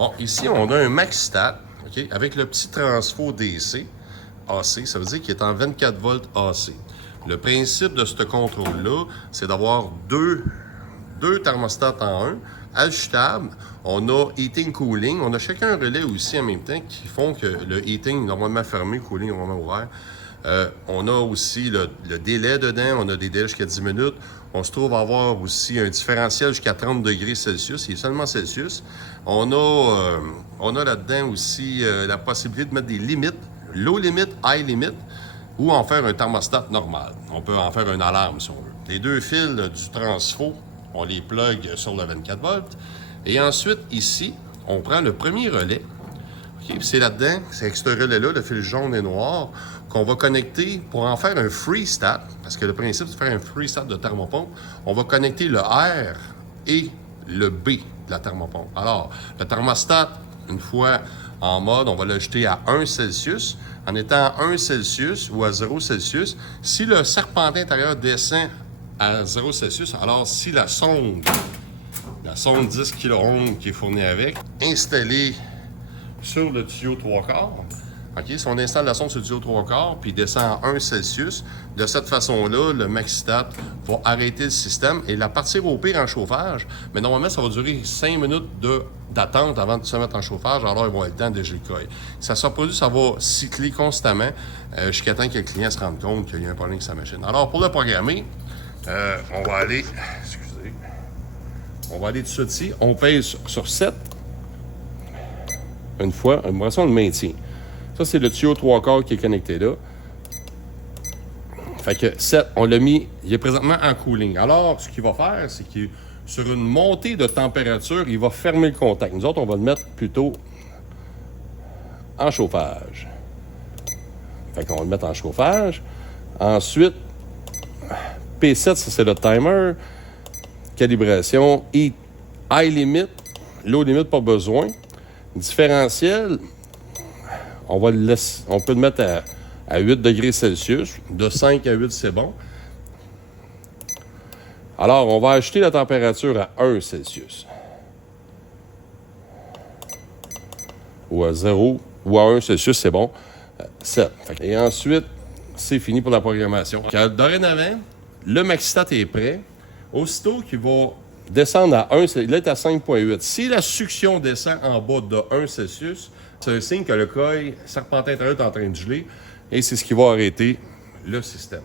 Bon, ici, on a un MaxStat, OK, avec le petit transfo DC, AC, ça veut dire qu'il est en 24 volts AC. Le principe de ce contrôle-là, c'est d'avoir deux thermostats en un, ajustables. On a heating, cooling. On a chacun un relais aussi en même temps qui font que le heating est normalement fermé, cooling est normalement ouvert. On a aussi le délai dedans. On a des délais jusqu'à 10 minutes. On se trouve à avoir aussi un différentiel jusqu'à 30 degrés Celsius. Il est seulement Celsius. On a là-dedans aussi la possibilité de mettre des limites. Low limit, high limit, ou en faire un thermostat normal. On peut en faire une alarme si on veut. Les deux fils du transfo, on les plug sur le 24 volts. Et ensuite, ici, on prend le premier relais. Okay, c'est là-dedans, c'est avec ce relais-là, le fil jaune et noir, qu'on va connecter pour en faire un freestat. Parce que le principe, c'est de faire un freestat de thermopompe. On va connecter le R et le B de la thermopompe. Alors, le thermostat, une fois en mode, on va l'ajouter à 1 Celsius. En étant à 1 Celsius ou à 0 Celsius, si le serpentin intérieur descend à 0 Celsius, alors si la sonde 10 kΩ qui est fournie avec, installée sur le tuyau 3/4, OK, si on installe la sonde sur le tuyau 3/4 puis descend à 1 Celsius, de cette façon-là, le MaxStat va arrêter le système et la partir au pire en chauffage. Mais normalement, ça va durer 5 minutes d'attente avant de se mettre en chauffage, alors ils vont avoir le temps de dégeler le coil. Ça se reproduit, ça va cycler constamment jusqu'à temps que le client se rende compte qu'il y a un problème avec sa machine. Alors, pour le programmer, on va aller tout ici. On pèse sur 7. Une fois, on le maintient. Ça, c'est le tuyau 3/4 qui est connecté là. Fait que 7, on l'a mis, il est présentement en cooling. Alors, ce qu'il va faire, c'est que sur une montée de température, il va fermer le contact. Nous autres, on va le mettre plutôt en chauffage. Fait qu'on va le mettre en chauffage. Ensuite, P7, ça c'est le timer. Calibration. High limit. Low limit, pas besoin. Différentiel, on peut le mettre à 8 degrés Celsius. De 5 à 8, c'est bon. Alors, on va ajouter la température à 1 Celsius. Ou à 0, ou à 1 Celsius, c'est bon. 7. Et ensuite, c'est fini pour la programmation. Dorénavant, le MaxStat est prêt. Aussitôt qu'il va descendre à 1, il est à 5,8. Si la succion descend en bas de 1 Celsius, c'est un signe que le coil serpentin intérieur est en train de geler et c'est ce qui va arrêter le système.